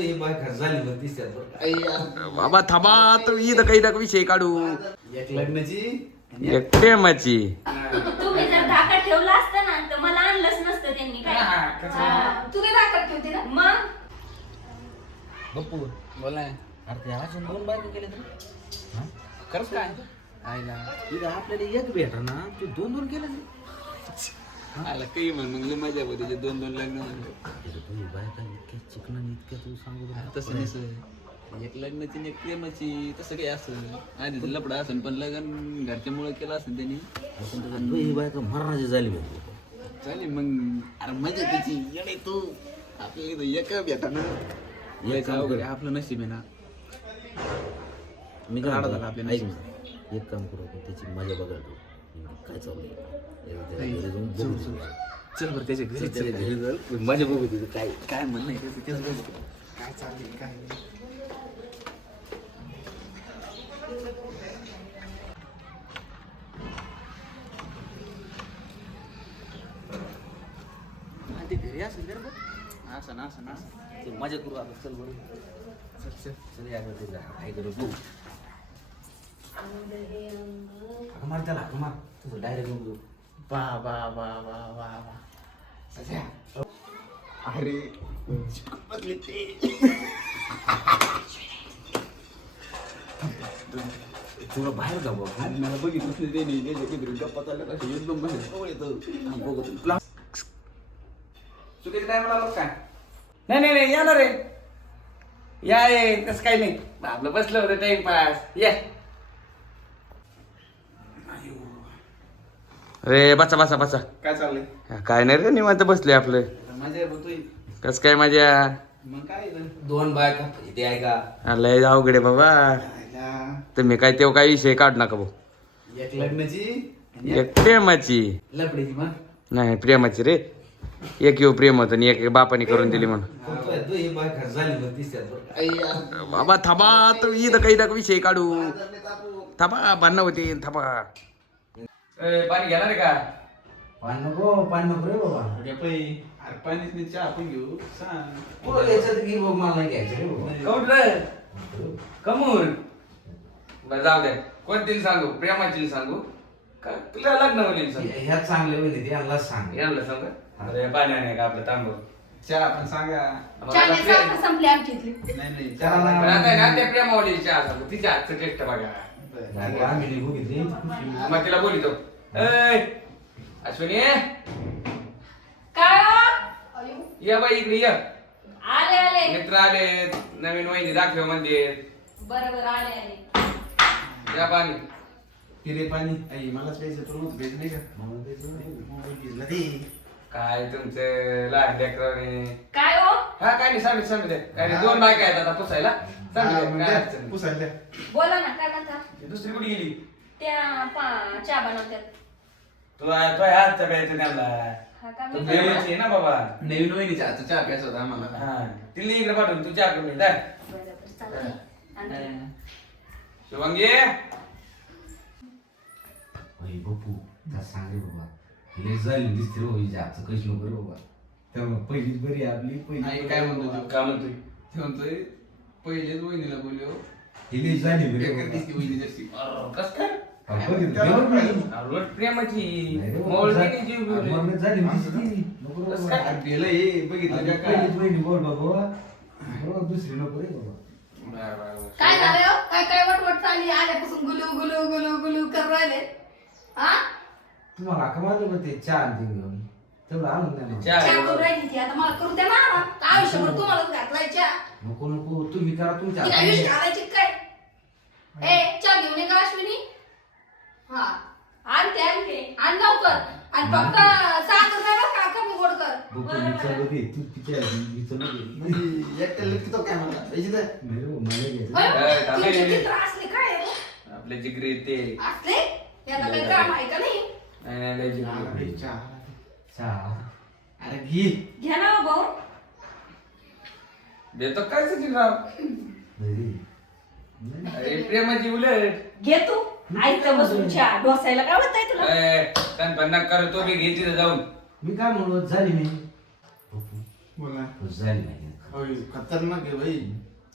ही बायका झाली बरं तिसऱ्यात बरं का. बाबा थांबा तुम्ही इथं काही ना विषय काढू. एक लग्नाची एक प्रेमाची तुम्ही जर धाका ठेवला असता ना तर मला आणलंच नसतं त्यांनी काय. हा. तू दाखवत ठेवते ना? मग? बप्पू बोला. अरे ते अजून दोन बायका केले तर? खरंच काय? आयला इथं आपल्याला एक भेटा ना तू दोन दोन केले आला काही म्हण मग लय मजा होती त्याचे दोन दोन लग्न बायका इतक्या चिकन इतक्या तू सांगू तसं नसं एक लग्नाची आणि एक प्रेमाची तसं काही असं आधी लपडा असेल पण लग्न घरच्यामुळे केलं असेल त्यांनी. ही बायका मरणाची झाली बघ चालेल मग अरे मजा त्याची. येणे तू. आपल्याला इथं एक भेटा ना एक काम कर. आपलं नशीब आहे ना. मी काय राडा म्हणतो, झाला आपल्या ऐक. ना, एक काम करू आपण त्याची मजा बघायला जाऊ. काय चाललंय. चल बरं त्याच्या घरी त्याच्या घरी जाऊ, मजा बघू तिथं काय काय म्हणणं आहे त्याचं तेच बघू. काय चाललंय काय नाही. ते घरी असेल बरं बघ. असं ना असं ना. ते मजा करू आता चल बरं चल चल चल या. काय करू बघू मार त्याला मार तुझं डायरेक्ट बघू. वा वा सध्या. अरे बदली ते. तुला बाहेर जाऊ बघ आणि मला बघितलं नाही त्यांनी त्याच्या काहीतरी गप्पा चालल्या कसं एकदम बाहेर जवळ येतं. थांब बघू तुला. चुकीच्या टायमाला आलो काय. नाही नाही नाही येणार आहे. या ये तसं काही नाही. आपलं बसलं होतं टाइमपास ये. रे बसा बसा बसा. काय चाललंय? हा, काय नाही रे निवांत बसले आपलं. मजा आहे बघतोय कस काय माझ्या मग काय आहे? दोन बायका इथे आहे का? लय अवघड आहे बाबा. आयला. तुम्ही काय तेव्हा काय विषय काढू नका भाऊ. एक लग्नाची एक प्रेमाची. लपडीची मग. नाही प्रेमाची रे. एक येऊ प्रेम होतं आणि एक बापाने करून दिली म्हणून. करतोय तू ही बायका झाली बरं तिसऱ्यात बरं का. बाबा थांबा तुम्ही इथं काही ना विषय काढू. थांबा भांडणं होते थांबा. ए, पाणी घेणार आहे का? पान नको पान नको रे बाबा. अरे पै अरे पाणीच नाही चहा पण घेऊ सांग. तुला घ्यायचं तर घे बाबा मला नाही घ्यायचं रे बाबा? कमून रे कमून बरं जाऊ दे. कोणतील सांगू? प्रेमाची सांगू? का? तुला लग्न होईल सांगू. ह्या चांगल्या वहिनी यांना सांग. यांना सांगू अरे पाणी नाही का आपलं तांबू चहा पण सांगा. चहाने साखर संपली आमची इथली. नाही नाही चहा चहा नाही. पण आता आहे ना त्या प्रेमावली चहा सांगू. तिच्या हातचं टेस्ट बघा. नाही, आम्ही निघू घेतली मग तिला बोलितो. अश्विनी काय हो? अयो. ये बाई इकडे ये आले आले मित्र आले नवीन वहिनी दाखव मंदिर बरोबर आले आले या पाणी पिरे पाणी आई मलाच प्यायचं नव्हतं प्यायचं नाही का मला. मोबाईल घेतला ते काय तुमचं लहान लेकराने काय हो हा काय नाही सांगितलं सांगितलं काय नाही दोन बायका आहेत आता पुसायला सांगितलं काय अडचण नाही. पुसायला बोला ना काय म्हणता ती दुसरी कुठे गेली त्या पा चहा बनवतात तुला तुझ्या हातचा प्यायचं त्यांना हा का तू मी प्रेमाची आहे ना बाबा नवीन वहिनीच्या हातचा चहा प्यायचा होता आम्हाला हा तिला इकडे पाठवून तू चहा करून ये, जाय बरोबर चालतंय. आणते. शुभंगी अय बप्पू त्या सांग बाबा हे झाली दिसते रे हिच्या हातचं कशी नको रे बाबा त्यामुळे पहिलीच बरी आहे आपली पहिली आई काय म्हणतो तू? काय म्हणतोय ते म्हणतोय पहिलेच वहिनीला बोललो हिली झाली बरी बेकार बाबा. दिसती वहिनी जशी कस काय अरे पाहिलं. बाबा, अरे दिसती. बाबा. काय? का बरोबर दुसरी नको रे बाबा. काय झालं हो? काय काय वटवट चालली? आल्यापासून गुलू गुलू गुलू गुलू कर राहिले. हा? तुम्हाला हाका मारलं का ते चहा आणते घेऊन तेवढं आणून द्या ना. चहा. राहिली ती. आता मला करून द्या ना. आयुष्यभर तुम्हालाच घातलाय चहा. नको नको. तुम्ही करा तुमच्या ती काय विष. घालायची काय? ए चहा घेऊन ये का अश्विनी? हा. आणते आणते आण लवकर. आणि फक्त साखर नाही बरं का कमी गोड कर. होय? तुमचे चित्र असले काय आहे? आपले जिगरी ते. असले? याला काही काम आहे का नाही? नाही, नाही, लय जिगरी. अरे घे. घ्या ना हो भाऊ. देतो काय सचिन राव. अरे प्रेमाची उलट. घे तू. आईचं बसून चहा डोसायला काय होत तुला? ए, तनपन्ना कर तो बी घे तिथं जाऊन. मी काय म्हणलो झाली मी. बप्पू, बोला. झाली नाही होय खतरनाक आहे भाई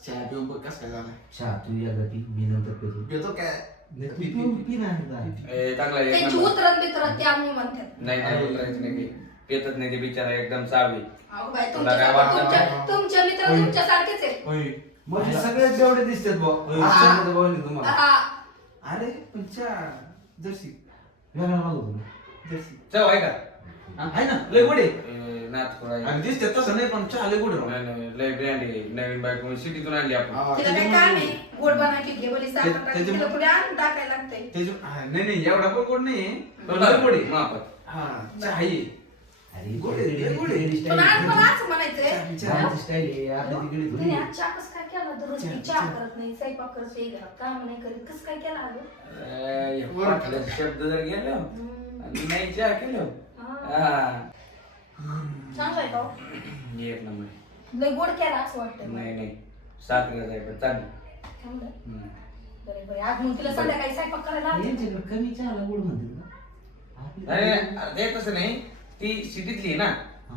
चहा पिऊन बघ कस काय झाला. चहा तू एकदा पी मी नंतर पितो. पितो काय? नाही, तू पिऊ पी ना एकदा. ए, चांगला आहे, एक त्यांची नंबर. उतरण बितरण ते आम्ही म्हणतात. नाही नाही उतरायचं नाही. पेतच नाही ते बिचारा एकदम सावळी अहो बाई तुला काय तुमच्या वाटतं? तुमच्या तुमचे मित्र. तुमच्या सारखेच आहे होय. म्हणजे सगळेच जेवढे दिसतात भावाने तुम्हाला. हा. अरे पण चहा जर्सी. वेगळा जर्सी. चव आहे का? आहे ना लय गोड नाच. आणि दिसते तसं नाही पण चहा लय गोड राव. नाही, नाही, लय ब्रँड आहे. नवीन बायको सिटीतून आणली आपण. हा, तिला काय त्याच्यामुळे- काम आहे गोड बनायची घे बोली साखर ते- टाकायची, त्याच्यामुळे- तिला पुढे आणून टाकायला लागतंय. त्याच्या- हा, नाही नाही एवढा पण गोड नाही पण लय गोड आहे. मापात. हा चहा आहे. अरे गोड लय गोड आहे. पण आज मला असं म्हणायचंय. स्टाईल आहे आपल्या तिकडे तुम्ही थोडी आज चहा कसं काय केला? दररोज ती चहा करत नाही स्वयंपाक करत नाही घरात काम नाही करीत. कसं काय केला पाटलाचे शब्द जर गेलो. आणि नाही चहा केलं. चांगलं आहे का हो? एक नंबर लय गोड केला असं वाटतं. नाही नाही. आहे पण चांगलं. बरे बरे. आज मग तिला संध्याकाळी स्वयंपाक करायला कमी चहाला गोड नाही, अरे ते तसं नाही. ती सिटीतली आहे ना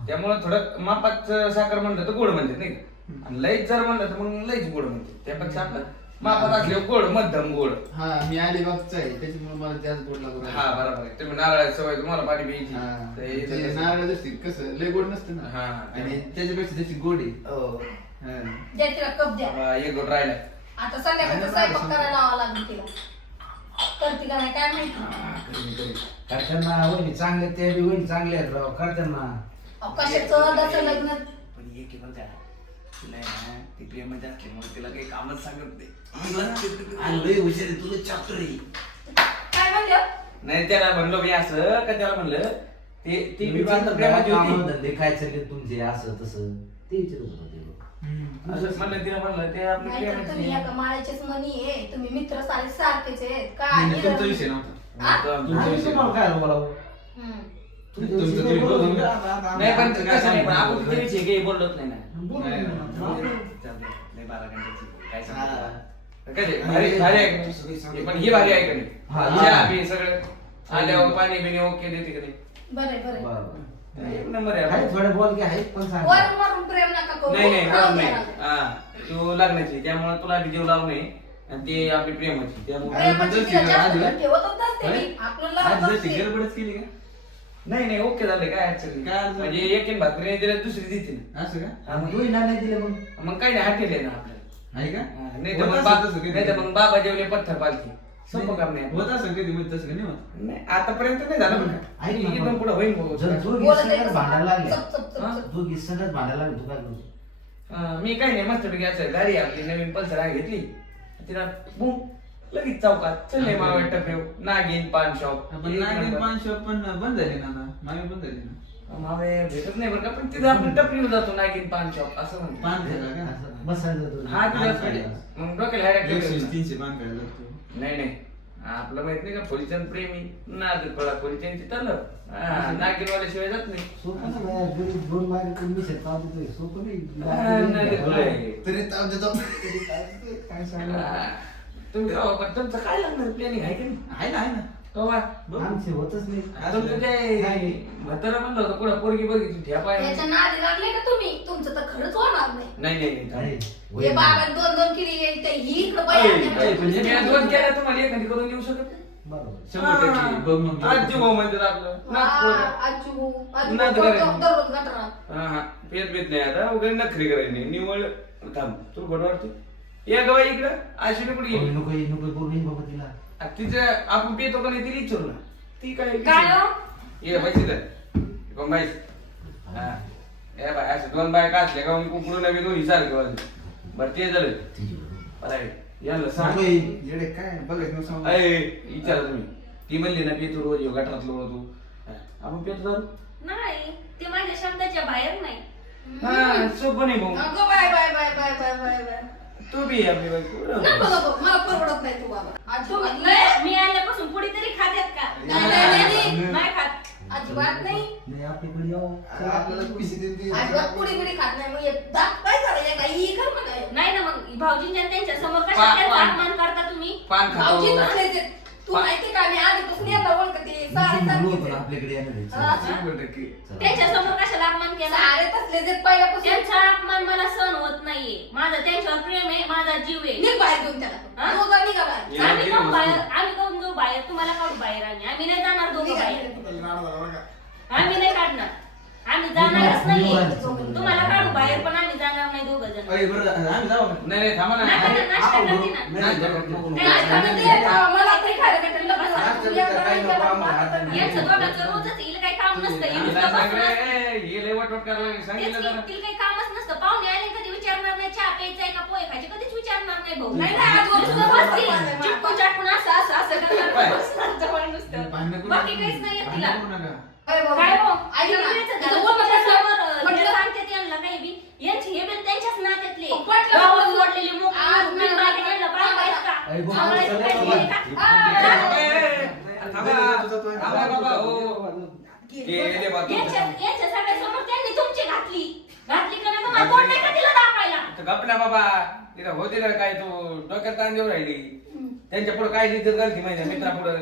त्यामुळे थोडं मापात साखर म्हणलं तर गोड म्हणते नाही का? आणि लईच जर म्हणलं तर मग लईच गोड म्हणते त्यापेक्षा आपलं मापात असल्यावर गोड मध्यम गोड. हा मी अलिबागचा आहे त्याच्यामुळे मला जास्त गोड लागू हा बरोबर आहे. तुम्ही नारळाची सवय तुम्हाला पाणी प्यायची. हा तसं- नारळ जशी कसं लय गोड नसतं ना. हा. आणि त्याच्यापेक्षा त्याची गोड आहे. हो. हा. द्या तिला कप द्या. बाबा, एक गोट राहिला. आता संध्याकाळचा स्वयंपाक करायला लावावं लागेल तिला. करते का नाही काय माहिती? करीन, करीन. करताना वहिनी चांगले ते बी वहिनी चांगले आहेत राव करताना. अहो, कशाचं? दसं लग्न? पण तिला आहे ना ती प्रेमाची असल्यामुळे तिला काही कामच सांगत नाही. आणि लय हुशार आहे काय म्हणलं? नाही त्याला म्हणलो मी असं का त्याला म्हणलं? ते ती प्रेमाची कामं होती धंदे काय चालले तुमचे असं तसं. ते विचारत होते. लोक. असं म्हणलं तिला म्हणलं ते आपली नाहीतर प्रेमाची तुम्ही एका माळ्याचेच मनी आहे तुम्ही मित्र सारे सारखेच आहेत नाही, काय नाही, तुमचा विषय नव्हता? तो आमचा आणि विषय. तुम्हाला काय बोलावं हम्म. तुमच्या तुमचं विषयी तुम्ही बोलू बोलून नका. घ्या. नाही पण आमचं काय कसं नाही पण आपण सांगू? ते विषयी काही बोललोच नाही ना बोलू नाही, नका. नाही. जाऊ दे, लय बारा घंट्याची काय हा. सांगतो कसे भारी भारी आहे? हे पण ही भारी आहे का नाही हा. चहा बी सगळं आल्यावर पाणी बिणी ओके देते का नाही बरे बरे बरं. एक नंबर आहे. आहे आपलं. थोडे बोल की आहेत पण सांग वरून वरून प्रेम नका करू. नाही नाही द्या नाही. हा तू लग्नाची त्यामुळे तुला बी जीव लावू नये. आणि ते आपली प्रेमाची. त्यामुळे प्रेमाची तिला जास्त आधी- ठेवतच नसते मी. आज जशी. गडबडच केली का? नाही नाही ओके झालं. काय अडचण काय नाही म्हणजे एक एक भाकरी दिल्या दुसरी देते ना. असं का? मग तू नाही दिले मग? मग काही नाही हटेल आहे ना आपल्याला आहे का? हा, नाही तर मग बा-. नाही तर मग बाबा जेवले पत्थर पालखी. सोपं काम नाही. होत असं कधी म्हणजे तसं का नाही होत. नाही आतापर्यंत नाही झालं का. ऐक ना इथून. पुढे होईल भाऊ. जर दोघी बोलत आहे सगळ्यात कसं? भांडायला लागले चप, चप, चप, हा? चप. दोघी भांडायला लागले तू काय करतो हा, मी काही नाही मस्त पैकी असं गाडी आपली नवीन पल्सर आहे घेतली. तिला बुम लगेच चौकात. चल मावा टपरेव नागिन पान शॉप. पण नागिन पान शॉप पण बंद झाली ना आता. मागे बंद झाली ना. मावे भेटत नाही बरं का पण तिथं आपण टपरीवर जातो नागिन पान शॉप. असं म्हणतो पान खायला का? असं. बसायचं होतं. हा. मग डोक्याला हाडॅक एकशे. तीनशे लागतो नाही नाही आपलं माहीत नाही का पोलिसांन प्रेमी नाद कळा पोलिसांची तलब नागिनवाल्या शिवाय जात नाही सोपं नाही दोन बाहेर मिसळ पाव देतोय. सोपं हा, नाही. कळाय. तरी ताव देतो काय सांगणार? हा. तुम्ही राव, पण तुमचं काय लागणार प्लॅनिंग आहे का नाही आहे ना आहे ना बा. आमचे होतच नाही. तुमचं काय म्हातारा म्हणलं होतं पोरगी बघितली याच्या नादी लागले का तुम्ही? तुमचं तर खरंच होणार नाही. नाही नाही नाही. आहे. थांब. हे बाबा दोन दोन केली आहे, ते ही इकडं बाई ऐ, आणते. ऐ, म्हणजे मी दोन केल्या तुम्हाला एखादी करून देऊ शकत नाही? बरोबर. शंभर टक्के. बघ मग आज जीव म्हणतात आपलं नाच हा, पोरं. आजू आजू नाद करतो करायचं. दररोज गटारात. हा हा. पेत पेत नाही आता. वगैरे नखरी करायची. नाही निवळ थांब. तू खोटं वाटते या गवा इकडं. अशी कुठे गेली? नको नको बोलू नये बाबा तिला. तिचं आपण पेतो का नाही तिला विचारू ना. ती काय काय हो? ये पैसे तर कोण बाई. हा. ए बाय असं दोन बायका असल्या का? मग कुकडून नवी दोन्ही सारखे वाजले बरं ते झालं. बरं. याला सांग. सांग. येडे काय? बघायचं ना सांग. अय विचारा तुम्ही. ती म्हणली ना पेतो रोज ह्यो गटारात लोळ तू हा, आपण पेतो दारू नाही ते माझ्या शब्दाच्या बाहेर नाही. हा सोपं नाही भाऊ. अगं bye bye bye bye bye bye bye. तू बी आपली बायको नको नको मला परवडत नाही तू बाबा. अजिबात नाही. मी आल्यापासून पुढे तरी खात्यात का? नाही, नाही, नाही. नाही. खात. अजिबात नाही. नाही आपल्याकडे यावं. आपल्याला पैसे देते अजिबात पुढे पुढे खात नाही. मग हे दात काय करायचं काही कर म्हणे नाही ना मग भाऊजींच्या त्यांच्यासमोर पा- कशा पान- अपमान करता तुम्ही? पान भाऊजी आहेत. तू माहिती का मी आधीपासून यांना ओळखते साडेसात पण किती? आपल्याकडे येणार आहे. हा. चला. शंभर टक्के चला. त्याच्यासमोर कशाला अपमान केला सारे तसले जे पहिल्यापासून त्यांचा अपमान मला सहन होत नाहीये माझा त्यांच्यावर प्रेम आहे माझा जीव आहे निघ बाहेर घेऊन त्याला हा? दोघं निघा बाहेर आम्ही. बाहेर आम्ही काहून जाऊ बाहेर तुम्हाला काढू बाहेर आम्ही आम्ही नाही जाणार दोघं बाहेर? आम्ही नाही काढणार आम्ही जाणारच नाहीये निवांत. तुम्हाला काढू बाहेर पण आम्ही जाणार नाही दोघं जण अरे बरं आम्ही जाऊ का? नाही नाही थांबा ना नका ना, नाश्ता करते ना नाही, नको, नको, नको. काय खाणं दे, खा, मला तरी खायला भेटेल ना, बसा. नाश्ता तुम्ही आता काही नाही नको आम्हाला, आता नाही. यांचं दोघांचं रोजच येईल काही काम नसतं हे नुसतं. ए, हे लय वटवट करायला लागले. तेच सांगितलं की, जरा. तिला काही कामच नसतं पाहुणे आले कधी विचारणार नाही चहा प्यायचा का पोहे खायचे कधीच विचारणार नाही भाऊ नाही, नाही, आज नुसतं वरचं बसतील, बसतील. चिटकून चाटकून असं असं असं करणार काय? बसणार जवळ नुसतं. भांडणं बाकी. काहीच नाही येत भांडणं तिला करू नका. अरे बाबा. काय हो ऐका ना, किती वेळचं इथं झालं? बोलणं तुमच्या कसं? समोर, अं, म्हटलं- हे सांगते त्यांना काही बी यांची हे बिल त्यांच्याच नात्यातले म्हटलं- गावात जोडलेली मुख आज मी- बिन बाकी यांना पाहिजे का? अरे बाबा, सांभाळायचं चला, पाहिजे चला. का? हे आ, पुढे- ए, ए, ए, थांबा. थांबा बाबा, हो. गेले बा तुमच्या. यांच्या यांच्या सगळ्या समोर त्यांनी तुमची घातली. घातली का नाही तर मला कोण नाही का तिला दापायला तर गप ना बाबा. तिथं होते ना काय तू? डोक्यात ताण देऊ राहिली. त्यांच्या पुढे काय इज्जत घालती माहिती मित्रा पुढे